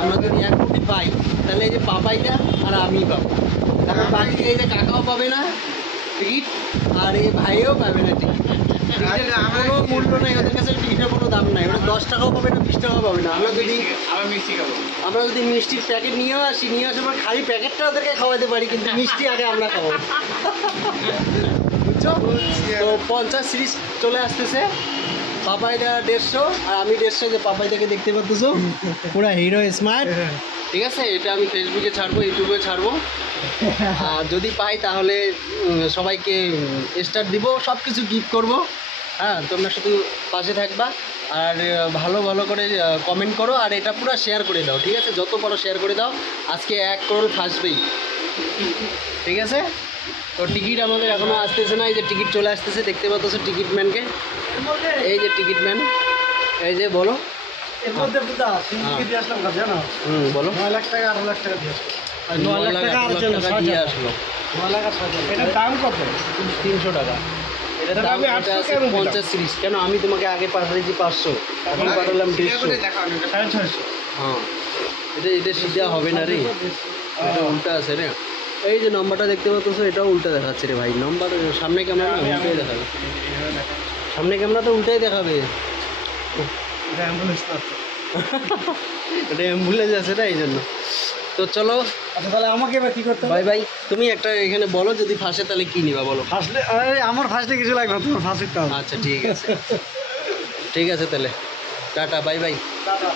আমরা যদি 1 কোটি পাই তাহলে এই যে পাপাইটা আর আমি পাবো, তারপর বাকি এই যে কাকাও পাবে না টিকিট, আর এই ভাইও পাবে না টিকিট। কোনো মূল্য নেই ওদের কাছে, টিকিটের কোনো দাম নাই। ওরা 10 টাকাও পাবে না, 20 টাকাও পাবে না। আমরা যদি মিষ্টির প্যাকেট নিয়েও আসি, নিয়ে আসার পর খালি প্যাকেটটা ওদেরকে খাওয়াতে পারি, কিন্তু মিষ্টি আগে আমরা খাবো, বুঝছো? তো 50 সিরিজ চলে আসতেছে, পাপাইটা 150 আর আমি 150। যে পাপাইটাকে দেখতে পাচ্ছো পুরো হিরো স্মার্ট, ঠিক আছে? এটা আমি ফেসবুকে ছাড়বো, ইউটিউবে ছাড়বো, আর যদি পাই তাহলে সবাইকে স্টার দিব, সব কিছু গিফট করবো। হ্যাঁ, তোমরা শুধু পাশে থাকবা আর ভালো ভালো করে কমেন্ট করো, আর এটা পুরো শেয়ার করে দাও, ঠিক আছে? যত বড় শেয়ার করে দাও, আজকে 1 করোড় ফাঁসবেই, ঠিক আছে? তো টিকিট আমাদের এখনো আসতেছে না, এই যে টিকিট চলে আসতেছে, দেখতে পাচ্ছ টিকিট ম্যানকে, এই যে টিকিট ম্যান, এই যে বলো বলো 9 লাখ টাকা 8 লাখ টাকা দিয়ে 9 লাখ টাকা দিয়ে আসলো। এটার দাম কত? 300 টাকা। এটার দাম 50 সিরিজ। কেন আমি তোমাকে আগে পাঠাইছি 500, এখন পাঠালাম 150। হ্যাঁ, এটা সিধা হবে না রে, এটা উল্টা আছে রে। এই যে নম্বরটা দেখতে পাচ্ছ, এটাও উল্টা দেখাচ্ছে রে ভাই। নম্বর সামনে ক্যামেরা না উল্টাই দেখাবে, সামনে ক্যামেরা তো উল্টাই দেখাবে। এটা অ্যাম্বুলেন্স আছে না, এই জন্য। তো চলো, আচ্ছা তাহলে আমাকে এবার কি করতে হবে? ভাই ভাই তুমি একটা এখানে বলো, যদি ফাঁসে তাহলে কি নিবা বলো। ফার্স্টে আমার ফার্স্টে কিছু লাগবে না, তোমার ফার্স্টে। আচ্ছা ঠিক আছে, ঠিক আছে তাহলে টাটা, বাই বাই। টাটা।